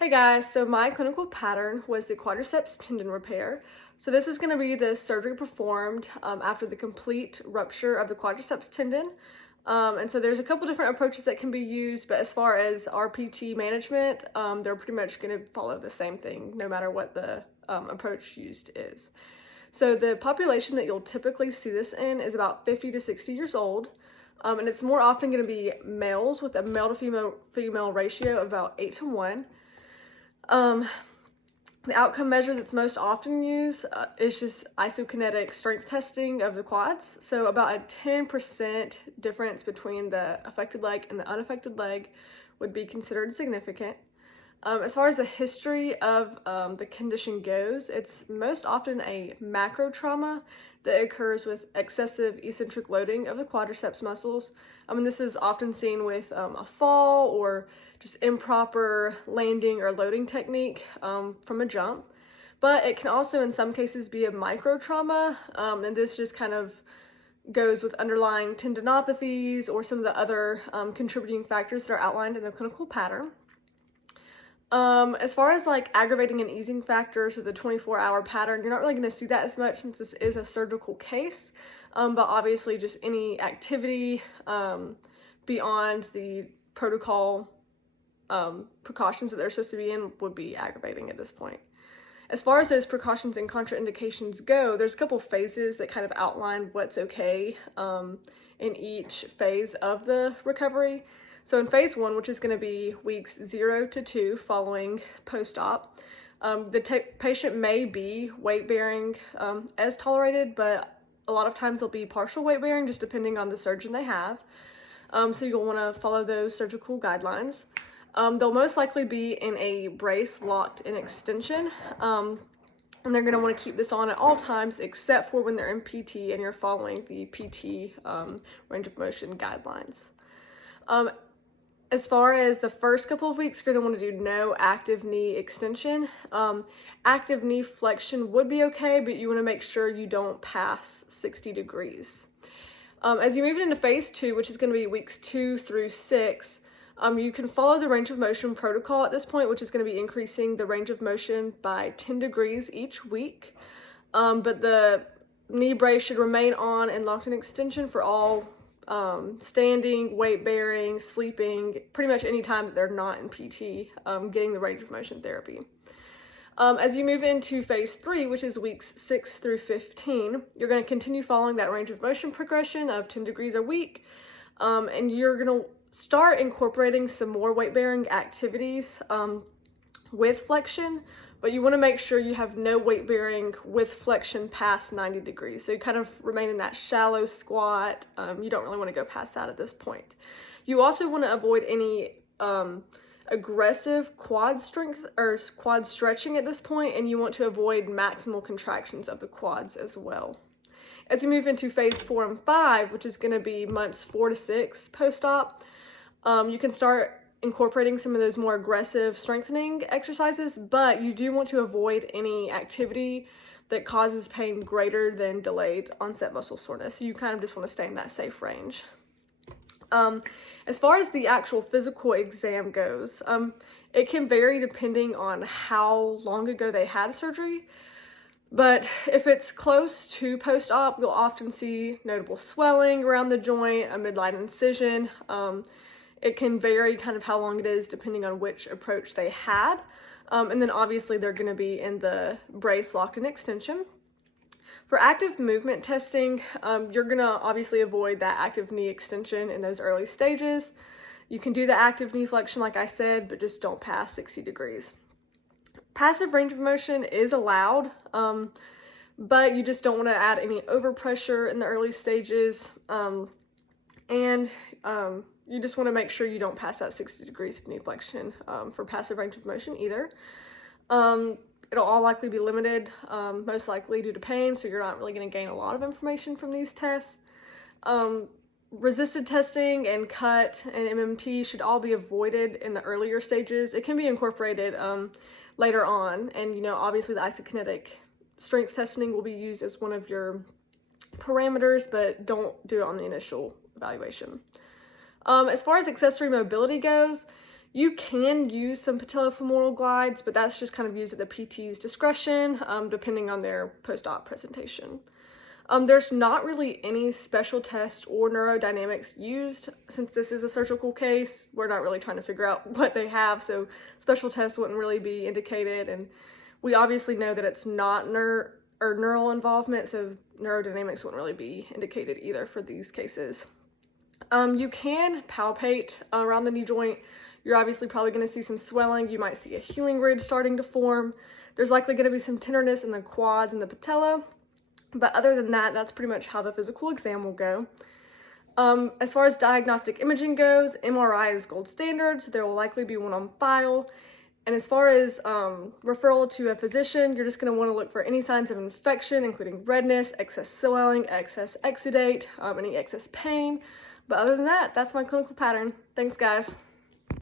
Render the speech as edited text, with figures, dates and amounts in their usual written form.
Hey guys, so my clinical pattern was the quadriceps tendon repair. So this is going to be the surgery performed after the complete rupture of the quadriceps tendon. And so there's a couple different approaches that can be used, but as far as RPT management, they're pretty much going to follow the same thing no matter what the approach used is. So the population that you'll typically see this in is about 50 to 60 years old. And it's more often going to be males with a male to female ratio of about 8:1. The outcome measure that's most often used is just isokinetic strength testing of the quads. So about a 10% difference between the affected leg and the unaffected leg would be considered significant. As far as the history of the condition goes, it's most often a macro trauma that occurs with excessive eccentric loading of the quadriceps muscles. This is often seen with a fall or just improper landing or loading technique from a jump. But it can also in some cases be a micro trauma, and this just kind of goes with underlying tendinopathies or some of the other contributing factors that are outlined in the clinical pattern. As far as like aggravating and easing factors or the 24-hour pattern, you're not really going to see that as much since this is a surgical case, but obviously just any activity beyond the protocol precautions that they're supposed to be in would be aggravating at this point. As far as those precautions and contraindications go, there's a couple phases that kind of outline what's okay in each phase of the recovery. So in phase 1, which is going to be weeks 0 to 2 following post-op, the patient may be weight-bearing as tolerated, but a lot of times they'll be partial weight-bearing just depending on the surgeon they have. So you'll want to follow those surgical guidelines. They'll most likely be in a brace locked in extension, and they're going to want to keep this on at all times except for when they're in PT and you're following the PT range of motion guidelines. As far as the first couple of weeks, you're going to want to do no active knee extension. Active knee flexion would be okay, but you want to make sure you don't pass 60 degrees. As you move into phase 2, which is going to be weeks 2 through 6, you can follow the range of motion protocol at this point, which is going to be increasing the range of motion by 10 degrees each week. But the knee brace should remain on and locked in extension for all standing, weight bearing, sleeping, pretty much any time that they're not in PT, getting the range of motion therapy. As you move into phase 3, which is weeks 6 through 15, you're going to continue following that range of motion progression of 10 degrees a week, and you're going to start incorporating some more weight bearing activities with flexion, but you want to make sure you have no weight bearing with flexion past 90 degrees. So you kind of remain in that shallow squat. You don't really want to go past that at this point. You also want to avoid any aggressive quad strength or quad stretching at this point, and you want to avoid maximal contractions of the quads as well. As we move into phase 4 and 5, which is going to be months 4 to 6 post-op, you can start incorporating some of those more aggressive strengthening exercises, but you do want to avoid any activity that causes pain greater than delayed onset muscle soreness. So you kind of just want to stay in that safe range. As far as the actual physical exam goes, it can vary depending on how long ago they had surgery. But if it's close to post-op, you'll often see notable swelling around the joint, a midline incision. It can vary kind of how long it is depending on which approach they had. And then obviously they're going to be in the brace locked in extension. For active movement testing, you're going to obviously avoid that active knee extension in those early stages. You can do the active knee flexion like I said, but just don't pass 60 degrees. Passive range of motion is allowed, but you just don't want to add any overpressure in the early stages. You just want to make sure you don't pass that 60 degrees of knee flexion for passive range of motion either. It'll all likely be limited, most likely due to pain, so you're not really going to gain a lot of information from these tests. Resisted testing and cut and MMT should all be avoided in the earlier stages. It can be incorporated later on, and obviously the isokinetic strength testing will be used as one of your parameters, but don't do it on the initial evaluation. As far as accessory mobility goes, You can use some patellofemoral glides, but that's just kind of used at the PT's discretion, depending on their post-op presentation. There's not really any special test or neurodynamics used. Since this is a surgical case, we're not really trying to figure out what they have, so special tests wouldn't really be indicated, and we obviously know that it's not neural involvement, so neurodynamics wouldn't really be indicated either for these cases. You can palpate around the knee joint. You're obviously probably going to see some swelling. You might see a healing ridge starting to form. There's likely going to be some tenderness in the quads and the patella. But other than that, that's pretty much how the physical exam will go. As far as diagnostic imaging goes, MRI is gold standard, so there will likely be one on file. And as far as referral to a physician, you're just going to want to look for any signs of infection, including redness, excess swelling, excess exudate, any excess pain. But other than that, that's my clinical pattern. Thanks, guys.